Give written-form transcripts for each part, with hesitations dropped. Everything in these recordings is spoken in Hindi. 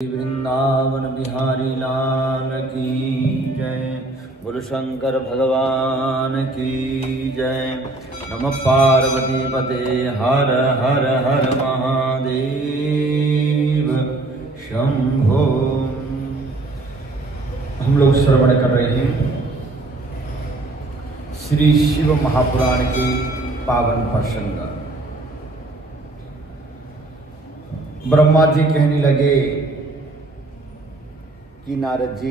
वृंदावन बिहारी लाल की जय। बोलो शंकर भगवान की जय। नमः पार्वती पते हर हर हर महादेव शंभो। हम लोग श्रवण कर रहे हैं श्री शिव महापुराण के पावन प्रसंग। ब्रह्मा जी कहने लगे कि नारद जी,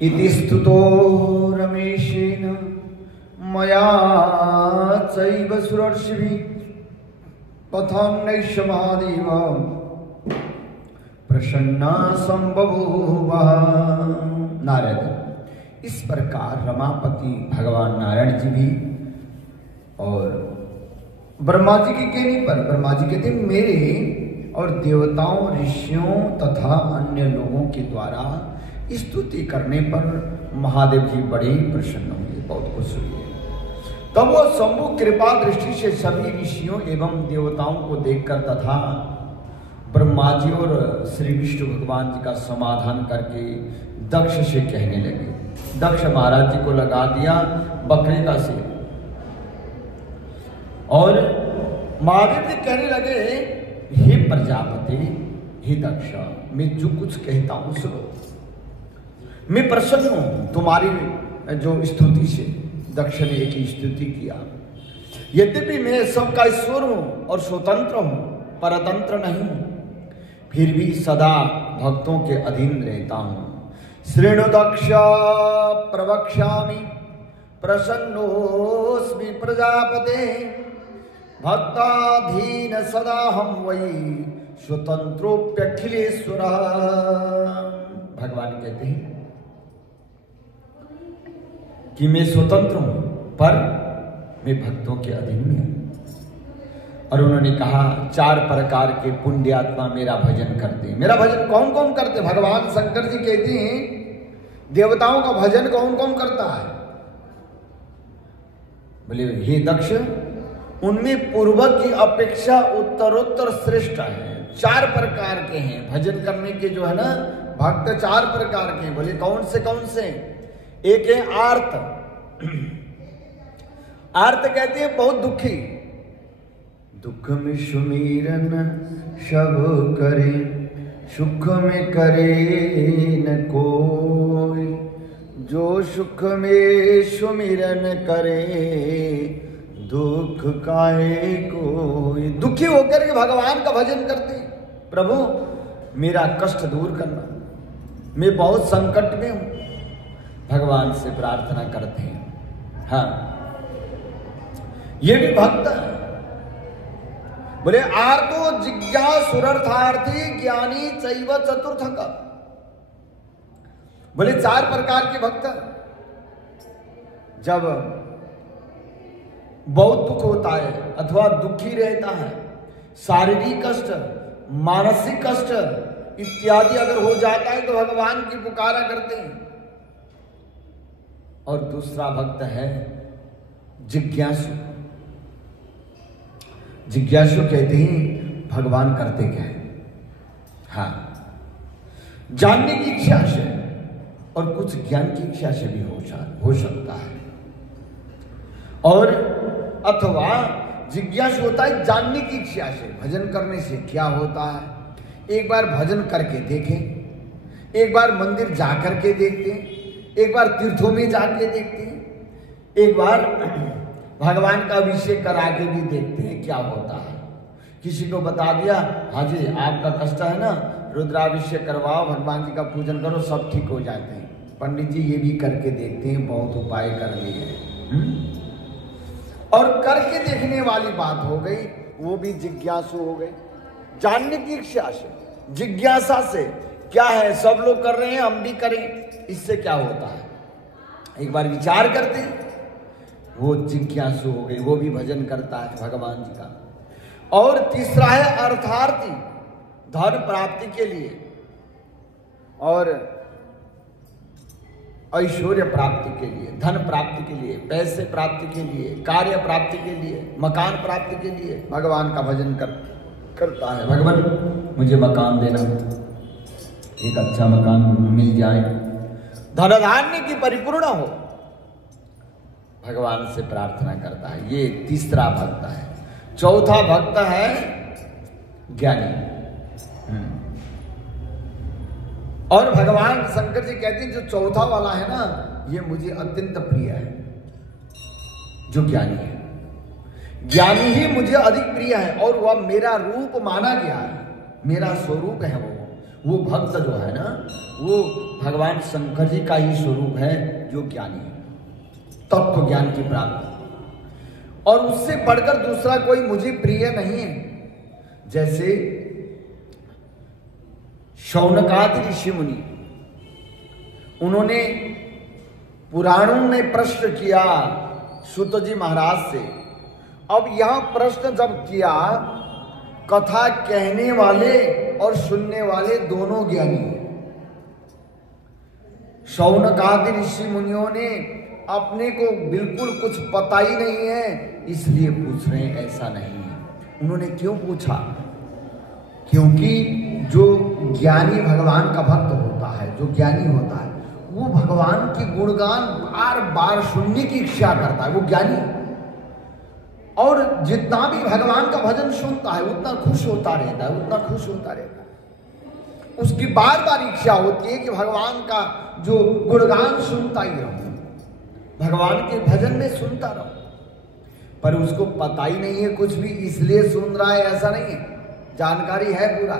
इति स्तुतो रमेशेन मया चैव सुरर्षिभिः पथन्नैष महादेव प्रसन्ना संबभूवः। नारद, इस प्रकार रमापति भगवान नारायण जी भी और ब्रह्मा जी के कहने पर ब्रह्मा जी कहते मेरे और देवताओं, ऋषियों तथा अन्य लोगों के द्वारा स्तुति करने पर महादेव जी बड़े प्रसन्न हुए, बहुत खुश हुए। तब वो शंभु कृपा दृष्टि से सभी ऋषियों एवं देवताओं को देखकर तथा ब्रह्मा जी और श्री विष्णु भगवान जी का समाधान करके दक्ष से कहने लगे। दक्ष महाराज जी को लगा दिया बकरे का सिर और महादेव जी कहने लगे, हे प्रजापति, हे दक्ष, मैं जो कुछ कहता हूं सुनो। मैं प्रसन्न हूं तुम्हारी जो स्तुति से। दक्ष ने एक स्तुति किया। यद्यपि मैं सबका ईश्वर हूं और स्वतंत्र हूं, परतंत्र नहीं, फिर भी सदा भक्तों के अधीन रहता हूं। श्रेणु दक्ष प्रवक्ष्यामि प्रसन्नोस्मि प्रजापते भक्ताधीन सदा हम वही स्वतंत्रोप्यखिलेश्वर। भगवान कहते हैं कि मैं स्वतंत्र हूं पर मैं भक्तों के अधीन में हूं। और उन्होंने कहा, चार प्रकार के पुण्यात्मा मेरा भजन करते हैं। मेरा भजन कौन कौन करते? भगवान शंकर जी कहते हैं देवताओं का भजन कौन कौन करता है? बोले, हे दक्ष, उनमें पूर्व की अपेक्षा उत्तरोत्तर श्रेष्ठ है। चार प्रकार के हैं भजन करने के, जो है ना भक्त, चार प्रकार के। बोले कौन से कौन से? एक है आर्त। आर्त कहते हैं बहुत दुखी। दुख में सुमिरन सब करे, सुख में करे न कोई, जो सुख में सुमिरन करे दुख काहे कोई। दुखी होकर के भगवान का भजन करते, प्रभु मेरा कष्ट दूर करना, मैं बहुत संकट में हूं, भगवान से प्रार्थना करते हैं। हाँ, ये भी भक्त है। बोले आर्तो जिज्ञासुरर्थार्थी ज्ञानी चैव चतुर्थक। बोले चार प्रकार के भक्त। जब बहुत दुख होता है अथवा दुखी रहता है, शारीरिक कष्ट, मानसिक कष्ट इत्यादि अगर हो जाता है तो भगवान की पुकारा करते हैं। और दूसरा भक्त है जिज्ञासु। जिज्ञासु कहते हैं भगवान करते क्या है। हाँ, जानने की इच्छा से और कुछ ज्ञान की इच्छा से भी हो सकता है। और अथवा जिज्ञासु होता है जानने की इच्छा से। भजन करने से क्या होता है, एक बार भजन करके देखें, एक बार मंदिर जाकर के देखते हैं, एक बार तीर्थों में जाके देखते हैं, एक बार भगवान का अभिषेक करा के भी देखते हैं क्या होता है। किसी को बता दिया, हाँ जी आपका कष्ट है ना, रुद्राभिषेक करवाओ, भगवान जी का पूजन करो, सब ठीक हो जाते हैं। पंडित जी ये भी करके देखते हैं, बहुत उपाय कर लिए हैं। और करके देखने वाली बात हो गई, वो भी जिज्ञासु हो गए। जानने की इच्छा से, जिज्ञासा से, क्या है सब लोग कर रहे हैं हम भी करें, इससे क्या होता है, एक बार विचार करते हैं, वो जिज्ञासु हो गए, वो भी भजन करता है भगवान जी का। और तीसरा है अर्थार्थी, धन प्राप्ति के लिए और ऐश्वर्य प्राप्ति के लिए, धन प्राप्ति के लिए, पैसे प्राप्ति के लिए, कार्य प्राप्ति के लिए, मकान प्राप्ति के लिए भगवान का भजन कर। करता है, भगवान मुझे मकान देना, एक अच्छा मकान मिल जाए, धन धान्य की परिपूर्ण हो, भगवान से प्रार्थना करता है। ये तीसरा भक्त है। चौथा भक्त है ज्ञानी। और भगवान शंकर जी कहते हैं जो चौथा वाला है ना, ये मुझे अत्यंत प्रिय है, जो ज्ञानी है। ज्ञानी ही मुझे अधिक प्रिय है और वह मेरा रूप माना गया है, मेरा स्वरूप है। वो भक्त जो है ना, वो भगवान शंकर जी का ही स्वरूप है, जो ज्ञानी है, तत्व ज्ञान की प्राप्ति। और उससे बढ़कर दूसरा कोई मुझे प्रिय नहीं है। जैसे शौनकादि ऋषि मुनि, उन्होंने पुराणों में प्रश्न किया सूत जी महाराज से। अब यह प्रश्न जब किया, कथा कहने वाले और सुनने वाले दोनों ज्ञानी हैं। शौनकादि ऋषि मुनियों ने अपने को बिल्कुल कुछ पता ही नहीं है, इसलिए पूछ रहे हैं, ऐसा नहीं है। उन्होंने क्यों पूछा? क्योंकि जो ज्ञानी भगवान का भक्त होता है, जो ज्ञानी होता है, वो भगवान की गुणगान बार बार सुनने की इच्छा करता है, वो ज्ञानी। और जितना भी भगवान का भजन सुनता है उतना खुश होता रहता है, उतना खुश होता रहता है। उसकी बार बार इच्छा होती है कि भगवान का जो गुणगान सुनता ही रहूं, भगवान के भजन में सुनता रहूं। पर उसको पता ही नहीं है कुछ भी, इसलिए सुन रहा है, ऐसा नहीं है, जानकारी है पूरा।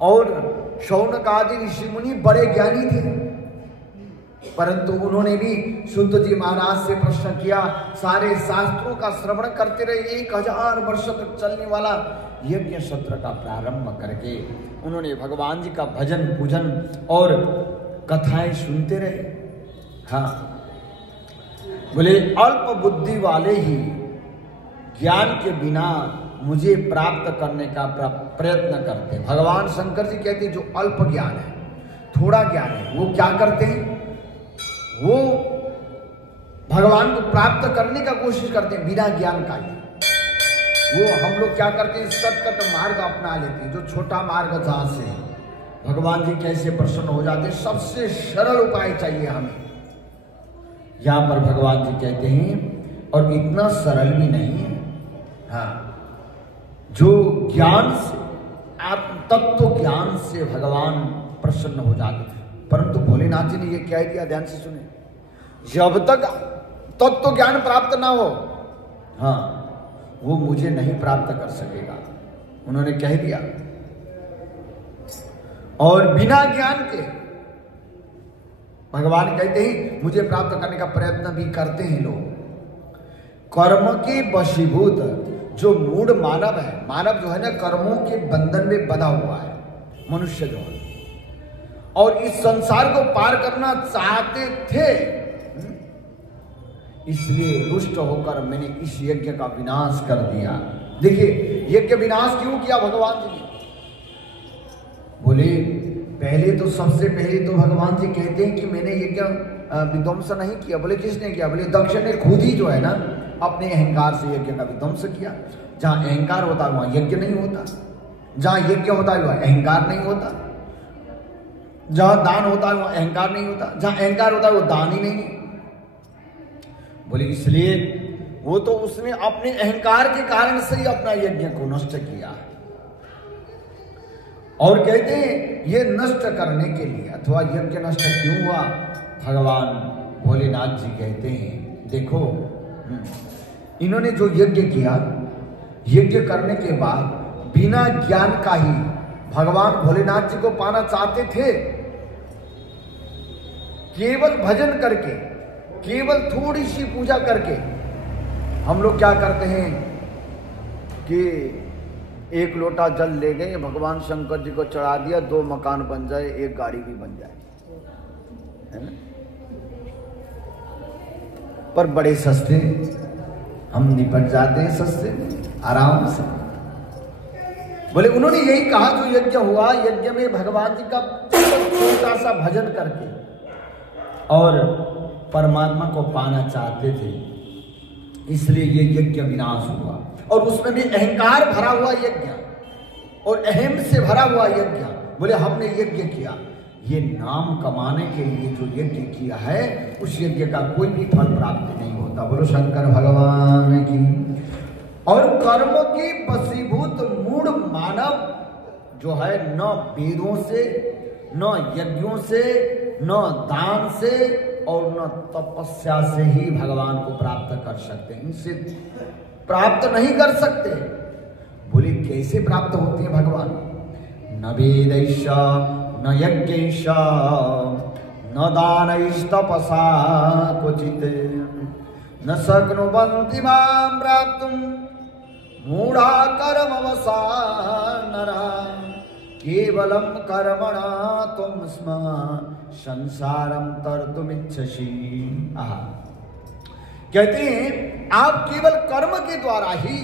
और शौनकादि ऋषि मुनि बड़े ज्ञानी थे, परंतु उन्होंने भी सूत जी महाराज से प्रश्न किया, सारे शास्त्रों का श्रवण करते रहे। 1000 वर्ष तक चलने वाला यज्ञ सत्र का प्रारंभ करके उन्होंने भगवान जी का भजन पूजन और कथाएं सुनते रहे। हाँ, बोले अल्प बुद्धि वाले ही ज्ञान के बिना मुझे प्राप्त करने का प्रयत्न करते हैं। भगवान शंकर जी कहते हैं जो अल्प ज्ञान है, थोड़ा ज्ञान है, वो क्या करते हैं? वो भगवान को प्राप्त करने का कोशिश करते हैं बिना ज्ञान का ही। वो हम लोग क्या करते हैं? शॉर्टकट मार्ग अपना लेते हैं, जो छोटा मार्ग जहां से भगवान जी कैसे प्रसन्न हो जाते हैं, सबसे सरल उपाय चाहिए हमें। यहां पर भगवान जी कहते हैं, और इतना सरल भी नहीं है। हाँ, जो ज्ञान से, आत्म तत्व ज्ञान से भगवान प्रसन्न हो जाते हैं। परंतु भोलेनाथ जी ने यह कह दिया, ध्यान से सुने, जब तक तत्व ज्ञान प्राप्त ना हो, हाँ, वो मुझे नहीं प्राप्त कर सकेगा, उन्होंने कह दिया। और बिना ज्ञान के भगवान कहते हैं मुझे प्राप्त करने का प्रयत्न भी करते हैं लोग। कर्म के वशीभूत जो मूढ़ मानव है, मानव जो है ना, कर्मों के बंधन में बंधा हुआ है मनुष्य जो है, और इस संसार को पार करना चाहते थे, इसलिए रुष्ट होकर मैंने इस यज्ञ का विनाश कर दिया। देखिए यज्ञ विनाश क्यों किया भगवान जी ने? बोले पहले तो, सबसे पहले तो भगवान जी कहते हैं कि मैंने यज्ञ विध्वंस नहीं किया। बोले किसने किया? बोले दक्ष ने खुद ही जो है ना, अपने अहंकार से यज्ञ का विध्वंस किया। जहां अहंकार होता है वहां यज्ञ नहीं होता, जहां यज्ञ होता है वहां अहंकार नहीं होता, जहां दान होता है वहां अहंकार नहीं होता, जहां अहंकार होता है वो दान ही नहीं है। बोले इसलिए वो तो उसने अपने अहंकार के कारण से ही अपना यज्ञ को नष्ट किया। और कहते हैं ये नष्ट करने के लिए, अथवा यज्ञ नष्ट क्यों हुआ, भगवान भोलेनाथ जी कहते हैं देखो, इन्होंने जो यज्ञ किया, यज्ञ करने के बाद बिना ज्ञान का ही भगवान भोलेनाथ जी को पाना चाहते थे। केवल भजन करके, केवल थोड़ी सी पूजा करके हम लोग क्या करते हैं कि एक लोटा जल ले गए, भगवान शंकर जी को चढ़ा दिया, 2 मकान बन जाए, 1 गाड़ी भी बन जाए, है ना? पर बड़े सस्ते हम निपट जाते हैं, सस्ते आराम से। बोले उन्होंने यही कहा, जो यज्ञ हुआ, यज्ञ में भगवान जी का छोटा सा भजन करके और परमात्मा को पाना चाहते थे, इसलिए ये यज्ञ विनाश हुआ। और उसमें भी अहंकार भरा हुआ यज्ञ और अहम से भरा हुआ यज्ञ। बोले हमने यज्ञ किया, ये नाम कमाने के लिए जो यज्ञ किया है उस यज्ञ का कोई भी फल प्राप्त नहीं होता। बोलो शंकर भगवान की। और कर्म की वशीभूत मूढ़ मानव जो है न वेदों से, न यज्ञों से, न दान से और न तपस्या से ही भगवान को प्राप्त कर सकते हैं। इनसे प्राप्त नहीं कर सकते। बोले कैसे प्राप्त होते हैं भगवान? न वेदैश्च न यज्ञैश्च न दानैस्तपसा क्वचित् न शक्नुवन्ति मां प्राप्तुं मूढ़ा कर्मवशा नरः केवलं कर्मणा त्वं स्म संसारं तर्तुमिच्छसि। कहते हैं आप केवल कर्म के द्वारा ही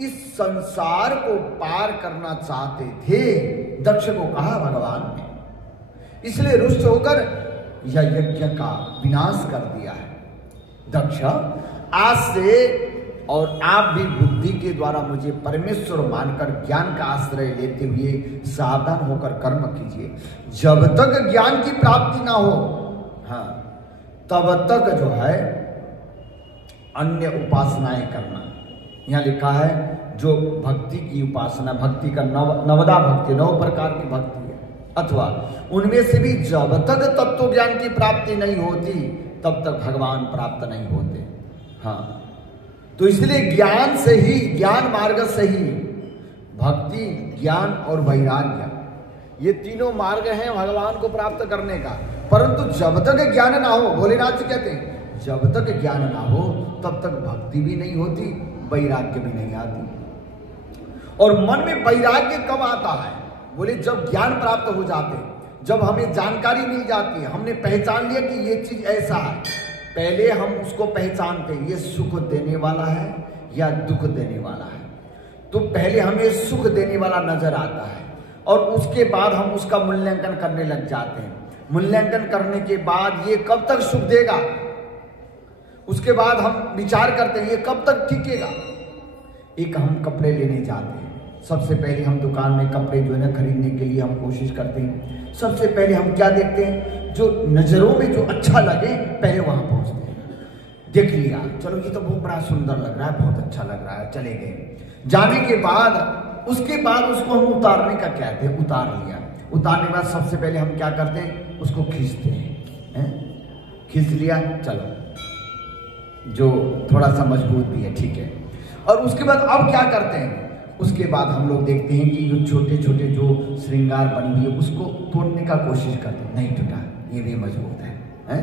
इस संसार को पार करना चाहते थे, दक्ष को कहा भगवान ने। इसलिए रुष्ट होकर यह यज्ञ का विनाश कर दिया है। दक्ष आज से और आप भी बुद्धि के द्वारा मुझे परमेश्वर मानकर ज्ञान का आश्रय लेते हुए सावधान होकर कर्म कीजिए। जब तक ज्ञान की प्राप्ति ना हो, हाँ, तब तक जो है अन्य उपासनाएं करना। यहाँ लिखा है जो भक्ति की उपासना, भक्ति का नवदा भक्ति, 9 प्रकार की भक्ति है, अथवा उनमें से भी जब तक तत्व ज्ञान की प्राप्ति नहीं होती तब तक भगवान प्राप्त नहीं होते। हाँ, तो इसलिए ज्ञान से ही, ज्ञान मार्ग से ही भक्ति, ज्ञान और वैराग्य, ये तीनों मार्ग हैं भगवान को प्राप्त करने का। परंतु जब तक ज्ञान ना हो, भोलेनाथ जी कहते हैं जब तक ज्ञान ना हो तब तक भक्ति भी नहीं होती, वैराग्य भी नहीं आती। और मन में वैराग्य कब आता है? बोले जब ज्ञान प्राप्त हो जाते, जब हमें जानकारी मिल जाती है, हमने पहचान लिया कि ये चीज ऐसा है। पहले हम उसको पहचानते ये सुख देने वाला है या दुख देने वाला है, तो पहले हमें सुख देने वाला नजर आता है और उसके बाद हम उसका मूल्यांकन करने लग जाते हैं। मूल्यांकन करने के बाद ये कब तक सुख देगा, उसके बाद हम विचार करते हैं ये कब तक टिकेगा। एक हम कपड़े लेने जाते हैं, सबसे पहले हम दुकान में कपड़े जो है ना खरीदने के लिए हम कोशिश करते हैं। सबसे पहले हम क्या देखते हैं, जो नजरों में जो अच्छा लगे पहले वहां पहुंचते हैं। देख लिया, चलो ये तो बहुत बड़ा सुंदर लग रहा है, बहुत अच्छा लग रहा है, चले गए। जाने के बाद उसके बाद उसको हम उतारने का कहते हैं, उतार लिया। उतारने के बाद सबसे पहले हम क्या करते हैं, उसको खींचते हैं। खींच लिया, चलो जो थोड़ा सा मजबूत भी है, ठीक है। और उसके बाद अब क्या करते हैं, उसके बाद हम लोग देखते हैं कि जो छोटे छोटे जो श्रृंगार बनी हुई है उसको तोड़ने का कोशिश करते हैं, नहीं टूटा, ये भी मजबूत है।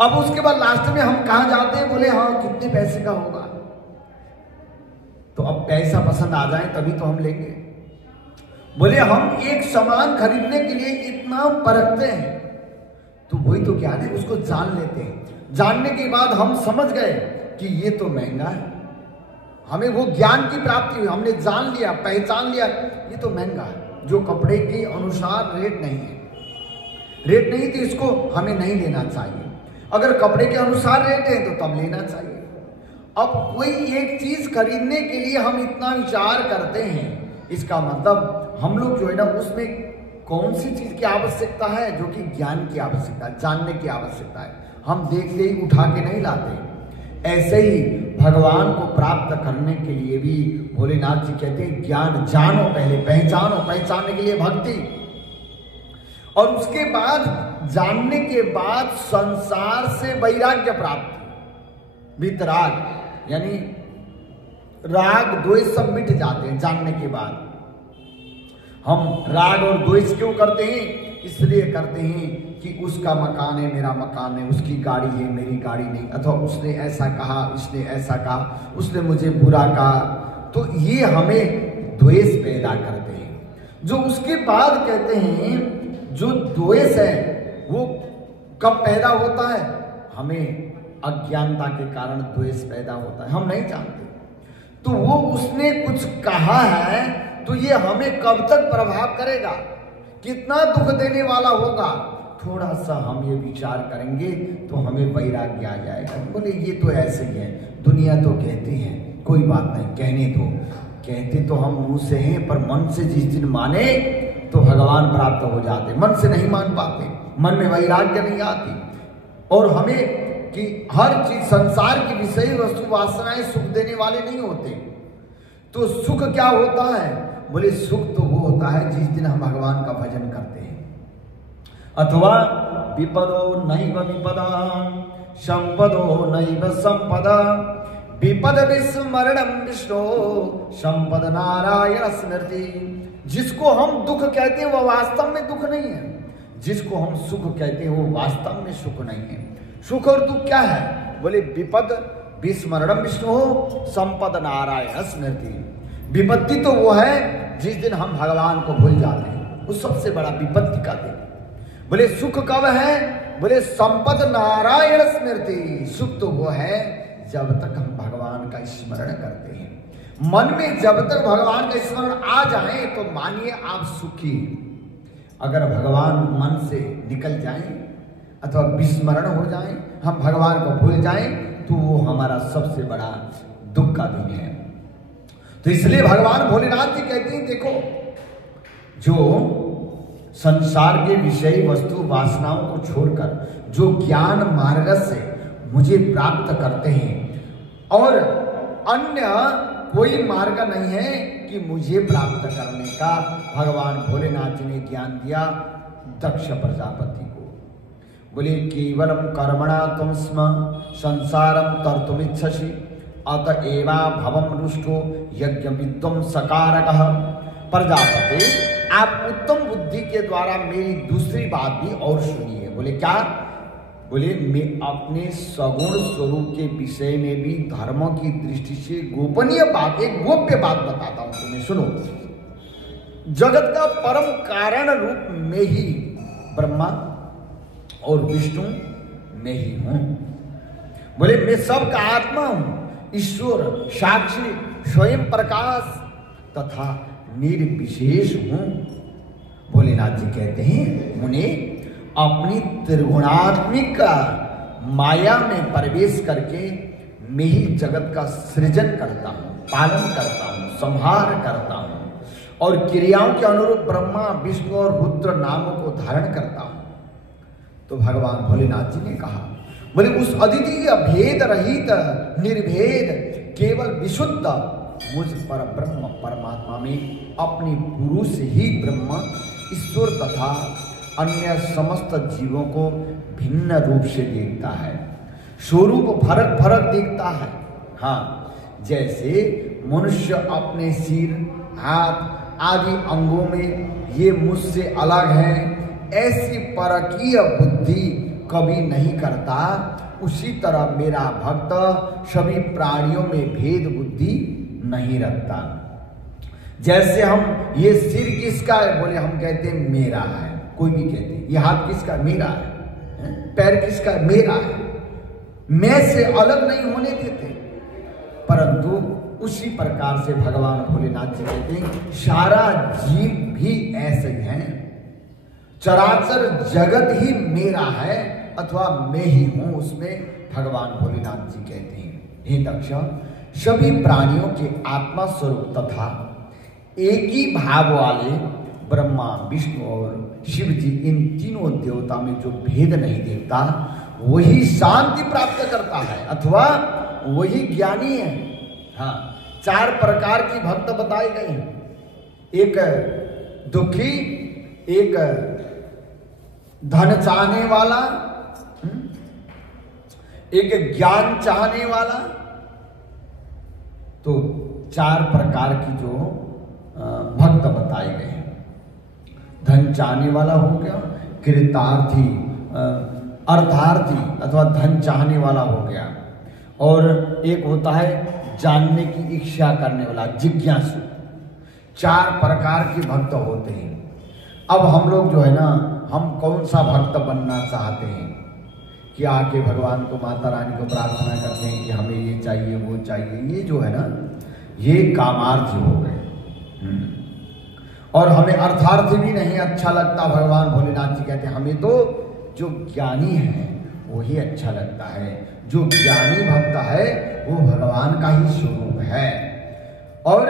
अब उसके बाद लास्ट में हम कहाँ जाते हैं, बोले हाँ कितने पैसे का होगा। तो अब पैसा पसंद आ जाए तभी तो हम लेंगे। बोले हम एक सामान खरीदने के लिए इतना परखते हैं, तो वही तो ज्ञान है, उसको जान लेते हैं। जानने के बाद हम समझ गए कि ये तो महंगा है, हमें वो ज्ञान की प्राप्ति हुई, हमने जान लिया, पहचान लिया ये तो महंगा है, जो कपड़े के अनुसार रेट नहीं है, रेट नहीं तो इसको हमें नहीं लेना चाहिए। अगर कपड़े के अनुसार रेट है तो तब लेना चाहिए। अब कोई एक चीज खरीदने के लिए हम इतना विचार करते हैं, इसका मतलब हम लोग जो है ना उसमें कौन सी चीज की आवश्यकता है, जो कि ज्ञान की आवश्यकता है, जानने की आवश्यकता है। हम देखते ही उठा के नहीं लाते। ऐसे ही भगवान को प्राप्त करने के लिए भी भोलेनाथ जी कहते हैं ज्ञान जानो, पहले पहचानो, पहचानने के लिए भक्ति, और उसके बाद जानने के बाद संसार से वैराग्य प्राप्ति, वितराग यानी राग द्वेष सब मिट जाते हैं। जानने के बाद हम राग और द्वेष क्यों करते हैं, इसलिए करते हैं कि उसका मकान है, मेरा मकान है, उसकी गाड़ी है, मेरी गाड़ी नहीं, अथवा उसने ऐसा कहा, इसने ऐसा कहा, उसने मुझे बुरा कहा, तो ये हमें द्वेष पैदा करते हैं। जो उसके बाद कहते हैं जो द्वेष है वो कब पैदा होता है, हमें अज्ञानता के कारण द्वेष पैदा होता है, हम नहीं जानते। तो वो उसने कुछ कहा है तो ये हमें कब तक प्रभाव करेगा, कितना दुख देने वाला होगा, थोड़ा सा हम ये विचार करेंगे तो हमें वैराग्य आ जाएगा। बोले ये तो ऐसे ही है, दुनिया तो कहती है, कोई बात नहीं, कहने दो। कहते तो हम मुंह से हैं, पर मन से जिस दिन माने तो भगवान प्राप्त हो जाते। मन से नहीं मान पाते, मन में वैराग्य नहीं आती। और हमें कि हर चीज संसार की विषय वस्तु वासनाएं सुख देने वाले नहीं होते। तो सुख क्या होता है? बोले सुख तो वो होता है जिस दिन हम भगवान का भजन करते हैं। अथवा विपदो नैव विपदा संपदो नैव संपदा विपद विस्मरणम विष्णु संपद नारायण स्मृति। जिसको हम दुख कहते हैं वह वास्तव में दुख नहीं है, जिसको हम सुख कहते हैं वो वास्तव में सुख नहीं है। सुख और दुख क्या है? बोले विपद विस्मरणम विष्णु संपद नारायण स्मृति। विपत्ति तो वो है जिस दिन हम भगवान को भूल जाते हैं, वो सबसे बड़ा विपत्ति का दिन। बोले सुख कब है? बोले संपद नारायण स्मृति। सुख तो वो है जब तक हम भगवान का स्मरण करते हैं। मन में जब तक भगवान का स्मरण आ जाए तो मानिए आप सुखी। अगर भगवान मन से निकल जाए अथवा विस्मरण हो जाए, हम भगवान को भूल जाएं, तो वो हमारा सबसे बड़ा दुख का दिन है। तो इसलिए भगवान भोलेनाथ जी कहते हैं देखो, जो संसार के विषय वस्तु वासनाओं को छोड़कर जो ज्ञान मार्ग से मुझे प्राप्त करते हैं, और अन्य कोई मार्ग नहीं है कि मुझे प्राप्त करने का। भगवान भोलेनाथ जी ने ज्ञान दिया दक्ष प्रजापति को। बोले केवलम कर्मणा तुम स्म संसारम तर्तुमिच्छसि अतएवा भवम रुष्टो यज्ञ विद्वम सकारकः। प्रजापति आप उत्तम बुद्धि के द्वारा मेरी दूसरी बात भी और सुनिए। बोले क्या? बोले मैं अपने सगुण स्वरूप के विषय में भी धर्म की दृष्टि से गोपनीय बात, एक गोप्य बात बताता हूं तुम्हें, सुनो। जगत का परम कारण रूप में ही ब्रह्मा और विष्णु मैं ही हूं। बोले मैं सबका आत्मा हूं, ईश्वर साक्षी स्वयं प्रकाश तथा निर्विशेष हूं। भोलेनाथ जी कहते हैं मुने अपनी त्रिगुणात्मिक माया में प्रवेश करके मैं ही जगत का सृजन करता हूं, पालन करता हूं, संहार करता हूं, और क्रियाओं के अनुरूप ब्रह्मा विष्णु और रुद्र नामों को धारण करता हूं। तो भगवान भोलेनाथ जी ने कहा, बोले उस अद्वितीय भेद रहित निर्भेद केवल विशुद्ध मुझ पर ब्रह्म परमात्मा में अपनी पुरुष ही ब्रह्म ईश्वर तथा अन्य समस्त जीवों को भिन्न रूप से देखता है। स्वरूप फरक फरक दिखता है। हाँ, जैसे मनुष्य अपने सिर, हाथ आदि अंगों में ये मुझसे अलग है, ऐसी परकीय बुद्धि कभी नहीं करता, उसी तरह मेरा भक्त सभी प्राणियों में भेद बुद्धि नहीं रखता। जैसे हम ये सिर किसका है? बोले हम कहते हैं मेरा है, कोई भी कहते हैं ये हाथ किसका? मेरा है। पैर किसका? मेरा है। मैं से अलग नहीं होने देते। परंतु उसी प्रकार से भगवान भोलेनाथ जी कहते हैं सारा जीव भी ऐसे ही है, चराचर जगत ही मेरा है अथवा मैं ही हूं, उसमें भगवान भोलेनाथ जी कहते हैं हे दक्ष, सभी प्राणियों के आत्मा स्वरूप तथा एक ही भाव वाले ब्रह्मा विष्णु और शिव जी, इन तीनों देवता में जो भेद नहीं देखता वही शांति प्राप्त करता है अथवा वही ज्ञानी है। हाँ, चार प्रकार की भक्त बताए गए हैं, एक दुखी, एक धन चाहने वाला, एक ज्ञान चाहने वाला। तो चार प्रकार की जो भक्त बताए गए हैं। धन चाहने वाला हो गया, कृतार्थी, अर्थार्थी अथवा धन चाहने वाला हो गया, और एक होता है जानने की इच्छा करने वाला, जिज्ञासु। चार प्रकार के भक्त होते हैं। अब हम लोग जो है ना, हम कौन सा भक्त बनना चाहते हैं कि आके भगवान को, माता रानी को प्रार्थना करते हैं कि हमें ये चाहिए वो चाहिए, ये जो है ना ये कामार्थी हो गए। और हमें अर्थार्थी भी नहीं अच्छा लगता। भगवान भोलेनाथ जी कहते हैं हमें तो जो ज्ञानी है वही अच्छा लगता है। जो ज्ञानी भक्त है वो भगवान का ही स्वरूप है। और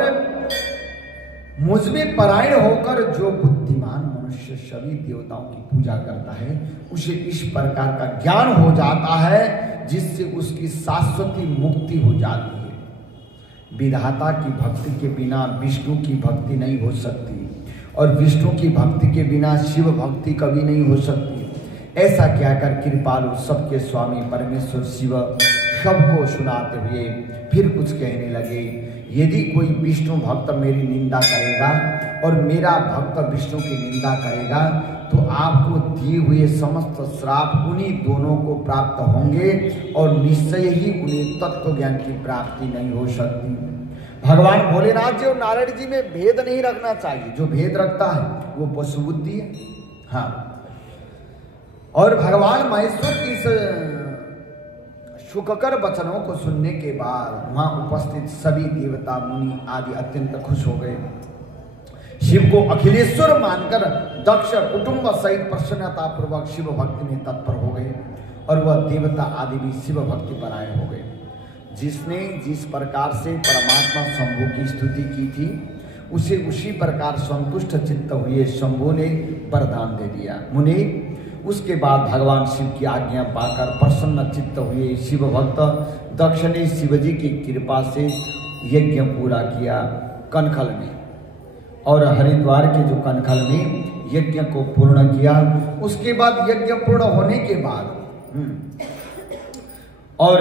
मुझ में परायण होकर जो बुद्धिमान मनुष्य सभी देवताओं की पूजा करता है उसे इस प्रकार का ज्ञान हो जाता है जिससे उसकी शाश्वती मुक्ति हो जाती है। विधाता की भक्ति के बिना विष्णु की भक्ति नहीं हो सकती और विष्णु की भक्ति के बिना शिव भक्ति कभी नहीं हो सकती। ऐसा कहकर कृपालु सबके स्वामी परमेश्वर शिव सबको सुनाते हुए फिर कुछ कहने लगे, यदि कोई विष्णु भक्त मेरी निंदा करेगा और मेरा भक्त विष्णु की निंदा करेगा तो आपको दिए हुए समस्त श्राप उन्हीं दोनों को प्राप्त होंगे और निश्चय ही उन्हें तत्व ज्ञान की प्राप्ति नहीं हो सकती। भगवान भोलेनाथ जी और नारायण जी में भेद नहीं रखना चाहिए। जो भेद रखता है वो पशु बुद्धि है। हाँ, और भगवान महेश्वर की सुखकर वचनों को सुनने के बाद वहां उपस्थित सभी देवता मुनि आदि अत्यंत खुश हो गए। शिव को अखिलेश्वर मानकर दक्ष कुटुंब सहित प्रसन्नता पूर्वक शिव भक्ति में तत्पर हो गए और वह देवता आदि भी शिव भक्ति परायण हो गए। जिसने जिस प्रकार से परमात्मा शंभु की स्तुति की थी उसे उसी प्रकार संतुष्ट चित्त हुए शंभु ने वरदान दे दिया। मुनि उसके बाद भगवान शिव की आज्ञा पाकर प्रसन्न चित्त हुए शिव भक्त दक्ष ने शिवजी की कृपा से यज्ञ पूरा किया कनखल में, और हरिद्वार के जो कनखल में यज्ञ को पूर्ण किया। उसके बाद यज्ञ पूर्ण होने के बाद और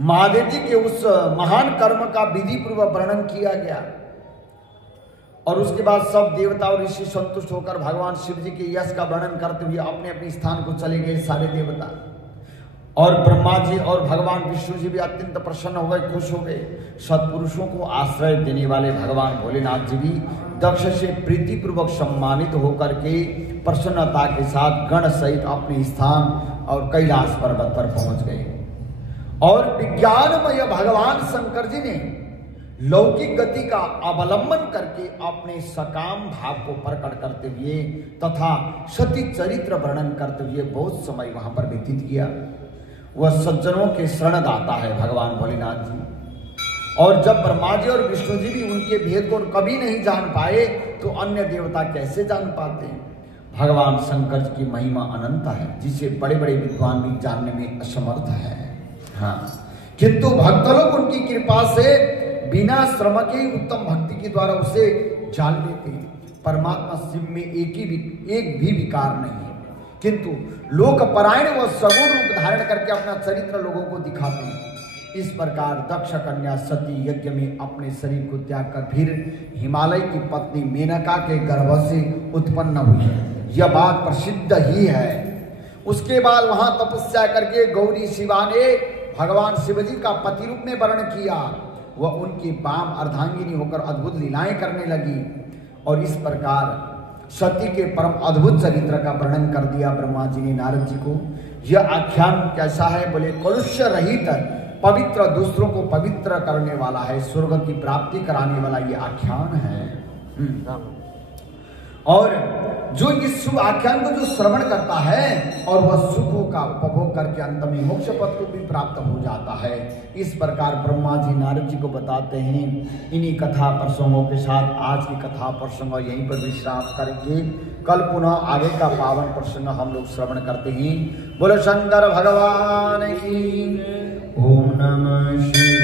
महादेव जी के उस महान कर्म का विधि पूर्वक वर्णन किया गया और उसके बाद सब देवता और ऋषि संतुष्ट होकर भगवान शिव जी के यश का वर्णन करते हुए अपने अपने स्थान को चले गए सारे देवता। और ब्रह्मा जी और भगवान विष्णु जी भी अत्यंत प्रसन्न हो गए, खुश हो गए। सत्पुरुषों को आश्रय देने वाले भगवान भोलेनाथ जी भी दक्ष से प्रीतिपूर्वक सम्मानित होकर के प्रसन्नता के साथ गण सहित अपने स्थान और कैलाश पर्वत पर पहुंच गए। और विज्ञानमय भगवान शंकर जी ने लौकिक गति का अवलंबन करके अपने सकाम भाव को प्रकट करते हुए तथा सती चरित्र वर्णन करते हुए बहुत समय वहां पर व्यतीत किया। वह सज्जनों के शरणदाता है भगवान भोलेनाथ जी। और जब ब्रह्मा जी और विष्णु जी भी उनके भेद को कभी नहीं जान पाए तो अन्य देवता कैसे जान पाते हैं। भगवान शंकर जी की महिमा अनंत है जिसे बड़े बड़े विद्वान भी जानने में असमर्थ है। हाँ, किंतु भक्त लोग उनकी कृपा से बिना श्रम के उत्तम भक्ति के द्वारा उसे जान लेते हैं। परमात्मा शिव में एक भी विकार नहीं है, किंतु लोक परायण व सगुण रूप धारण करके अपना चरित्र लोगों को दिखाते हैं। इस प्रकार दक्ष कन्या सती यज्ञ में अपने शरीर को त्याग कर फिर हिमालय की पत्नी मेनका के गर्भ से उत्पन्न हुई। यह बात प्रसिद्ध ही है। उसके बाद वहां तपस्या करके गौरी शिवा ने भगवान शिवजी का पति रूप में वर्ण किया। वह उनकी वाम अर्धांगिनी होकर अद्भुत लीलाएं करने लगी और इस प्रकार सती के परम अद्भुत चरित्र का वर्णन कर दिया ब्रह्मा जी ने नारद जी को। यह आख्यान कैसा है बोले, कलुष्य रहित पवित्र दूसरों को पवित्र करने वाला है, स्वर्ग की प्राप्ति कराने वाला ये आख्यान है। और जो इस शुभ आख्यान को जो श्रवण करता है और वह सुखों का उपभोग करके अंत में मोक्ष पद को भी प्राप्त हो जाता है। इस प्रकार ब्रह्मा जी नारद जी को बताते हैं। इन्हीं कथा प्रसंगों के साथ आज की कथा प्रसंग यहीं पर विश्राम करेंगे। कल पुनः आगे का पावन प्रसंग हम लोग श्रवण करते हैं। बोलो शंकर भगवान की। ओम नमः शिवाय।